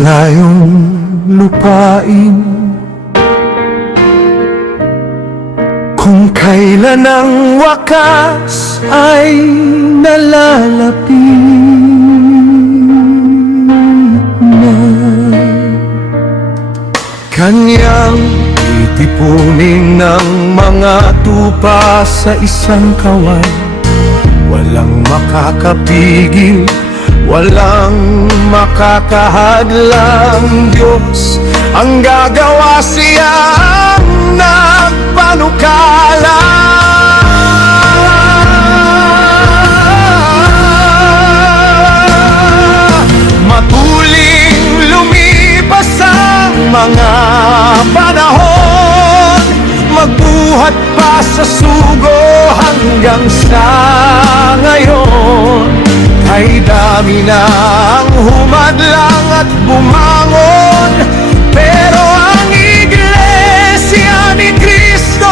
malayong lupain. Kung kailan ang wakas ay nalalapit na, kanyang titipunin ng mga tupa sa isang kaway. Walang makakapigil, walang makakahadlang. Diyos ang gagawa, siya ang nagpanukala. Matuling lumipas ang mga panahon, magbuhat pa sa sugo hanggang sa ngayon. Ay dami na ang humadlang at bumangon, pero ang Iglesia ni Cristo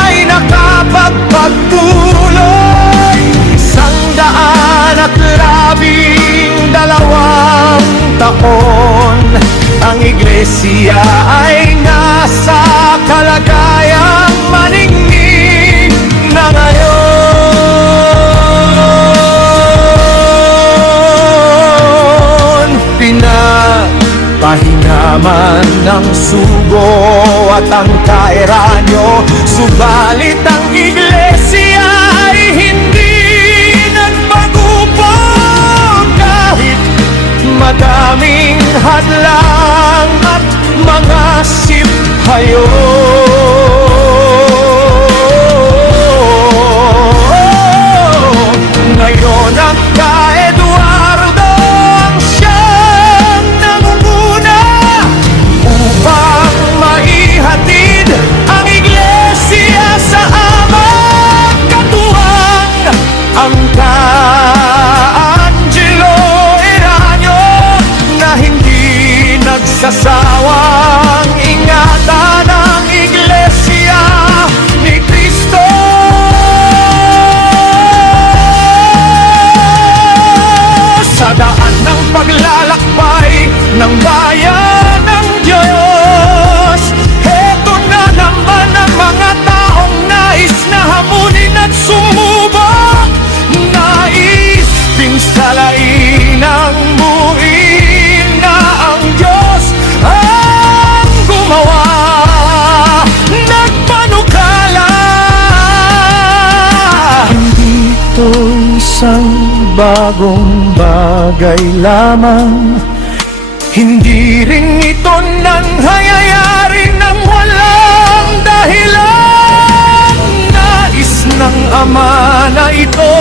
ay nakapagpagtuloy. 112 taon, ang Iglesia ay nasa kalagayang maningning na ngayon. Pinagpahinaman ng sugo at ang kairanyo, subalit ang Iglesia ay hindi nagbagupo kahit madaming hadlang at mga siphayo. Ngayon ang ka-Eduardo ang siyang nangunguna upang maihatid ang Iglesia sa amang katuwang. Ang ka-Angelo Eranio na hindi nagsasawang ingatan ang Iglesia ni Cristo. Sa daan ng paglalakbay ng bayan ng Diyos, heto na naman ang mga taong nais na hamunin at sumubok. Nais pinsalain ang buuin na ang Diyos ang gumawa. Nagpanukala, hindi ito isang bagong bagay lamang, hindi rin ito nangyayari ng walang dahilan. Nais ng Ama na ito